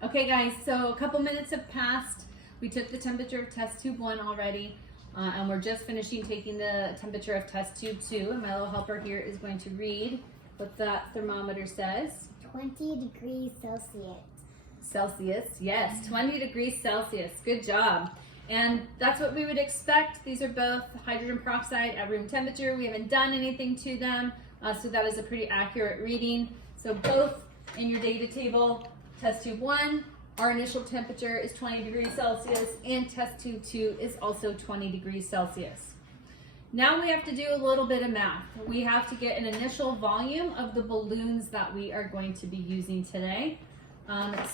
Okay guys, so a couple minutes have passed. We took the temperature of test tube 1 already, and we're just finishing taking the temperature of test tube 2, and my little helper here is going to read what that thermometer says. 20 degrees Celsius. Celsius, yes, 20 degrees Celsius, good job. And that's what we would expect. These are both hydrogen peroxide at room temperature. We haven't done anything to them, so that is a pretty accurate reading. So both in your data table, test tube 1, our initial temperature is 20 degrees Celsius, and test tube 2 is also 20 degrees Celsius. Now we have to do a little bit of math. We have to get an initial volume of the balloons that we are going to be using today.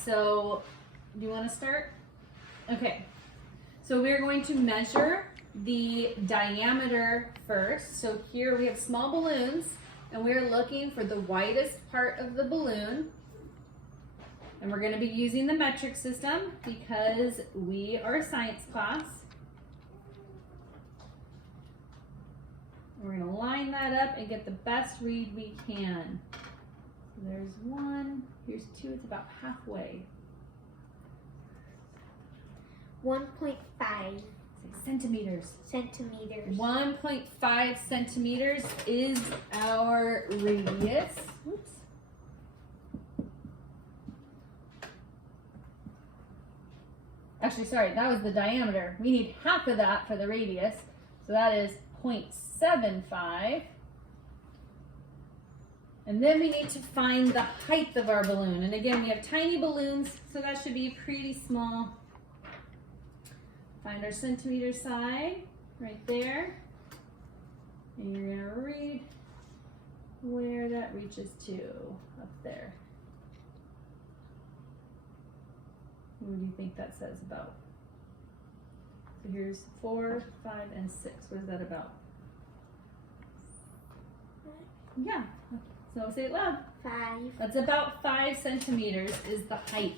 So do you want to start? Okay, so we're going to measure the diameter first. So here we have small balloons, and we're looking for the widest part of the balloon. And we're going to be using the metric system because we are a science class. And we're going to line that up and get the best read we can. So there's 1, here's 2, it's about halfway. 1.5 Centimeters. centimeters. 1.5 centimeters is our radius. Oops. Actually, sorry, that was the diameter. We need half of that for the radius. So that is 0.75. And then we need to find the height of our balloon. And again, we have tiny balloons, so that should be pretty small. Find our centimeter side right there. And you're gonna read where that reaches to up there. What do you think that says about? So here's 4, 5, and 6. What is that about? Yeah. So say it loud. 5. That's about 5 centimeters is the height.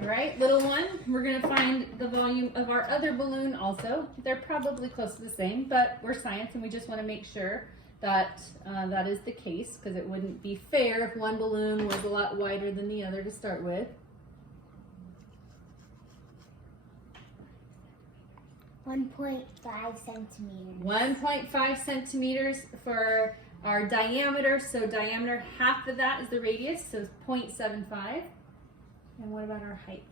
All right, little one, we're gonna find the volume of our other balloon also. They're probably close to the same, but we're science and we just wanna make sure that that is the case, because it wouldn't be fair if one balloon was a lot wider than the other to start with. 1.5 centimeters. 1.5 centimeters for our diameter. So diameter, half of that is the radius, so 0.75. And what about our height?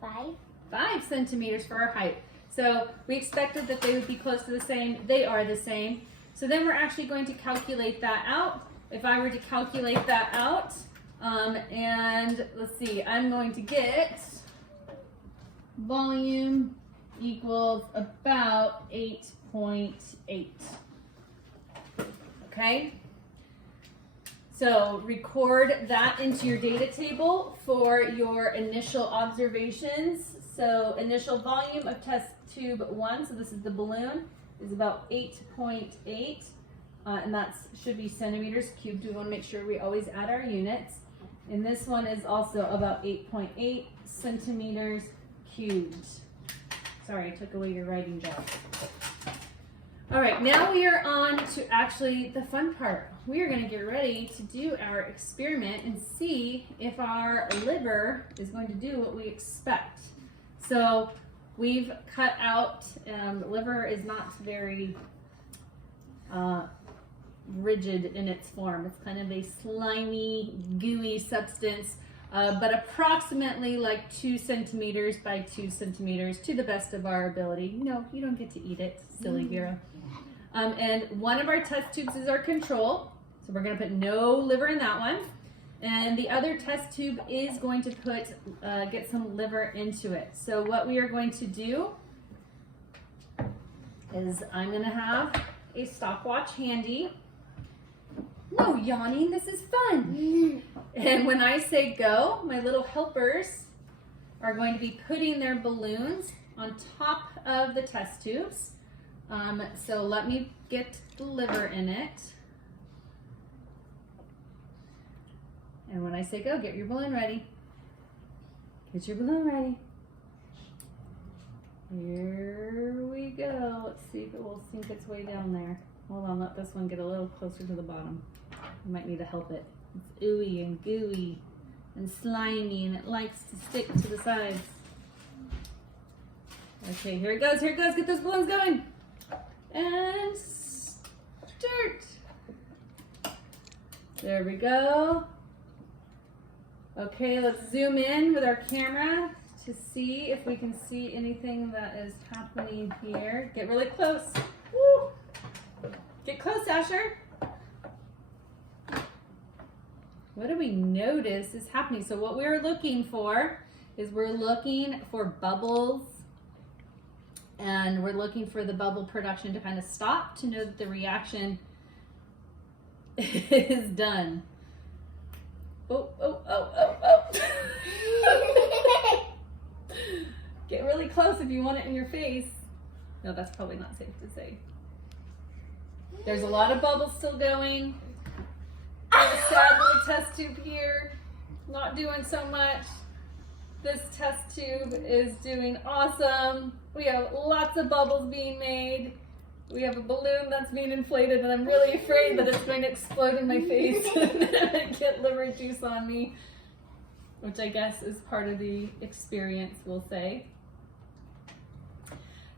5. 5 centimeters for our height. So we expected that they would be close to the same. They are the same. So then we're actually going to calculate that out. If I were to calculate that out, and let's see, I'm going to get volume equals about 8.8. Okay? So record that into your data table for your initial observations. So initial volume of test tube 1, so this is the balloon, is about 8.8, and that should be centimeters cubed. We want to make sure we always add our units. And this one is also about 8.8 centimeters cubed. Sorry, I took away your writing job. All right, now we are on to actually the fun part. We are going to get ready to do our experiment and see if our liver is going to do what we expect. So we've cut out, liver is not very rigid in its form. It's kind of a slimy, gooey substance, but approximately like 2 centimeters by 2 centimeters to the best of our ability. No, you don't get to eat it, silly Vera. And one of our test tubes is our control. So we're going to put no liver in that one. And the other test tube is going to put, get some liver into it. So what we are going to do is I'm going to have a stopwatch handy. No yawning, this is fun. And when I say go, my little helpers are going to be putting their balloons on top of the test tubes. So let me get the liver in it. And when I say go, get your balloon ready. Get your balloon ready. Here we go. Let's see if it will sink its way down there. Hold on, let this one get a little closer to the bottom. You might need to help it. It's ooey and gooey and slimy and it likes to stick to the sides. Okay, here it goes, here it goes. Get those balloons going. And start. There we go. Okay, let's zoom in with our camera to see if we can see anything that is happening here. Get really close. Woo. Get close, Asher. What do we notice is happening? So what we're looking for is we're looking for bubbles, and we're looking for the bubble production to kind of stop to know that the reaction is done. Oh, oh, oh, oh, oh. Get really close if you want it in your face. No, that's probably not safe to say. There's a lot of bubbles still going. There's a sad little test tube here, not doing so much. This test tube is doing awesome. We have lots of bubbles being made. We have a balloon that's being inflated, and I'm really afraid that it's going to explode in my face and get liver juice on me, which I guess is part of the experience, we'll say.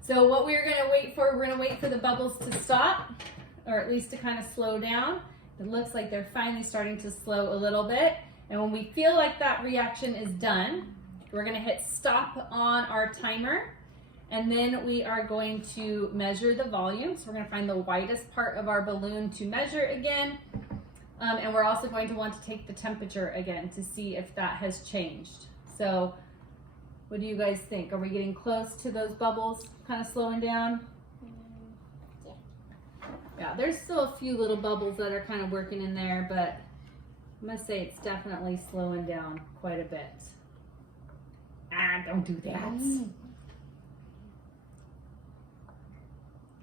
So what we're going to wait for, we're going to wait for the bubbles to stop, or at least to kind of slow down. It looks like they're finally starting to slow a little bit. And when we feel like that reaction is done, we're going to hit stop on our timer. And then we are going to measure the volume. So we're going to find the widest part of our balloon to measure again. And we're also going to want to take the temperature again to see if that has changed. So what do you guys think? Are we getting close to those bubbles kind of slowing down? Yeah, there's still a few little bubbles that are kind of working in there, but I must say it's definitely slowing down quite a bit. Ah, don't do that.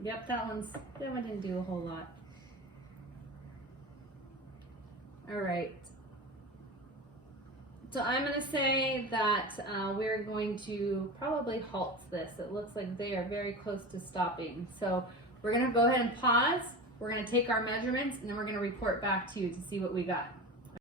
Yep, that one didn't do a whole lot. All right. So I'm going to say that we're going to probably halt this. It looks like they are very close to stopping. So we're going to go ahead and pause. We're going to take our measurements, and then we're going to report back to you to see what we got.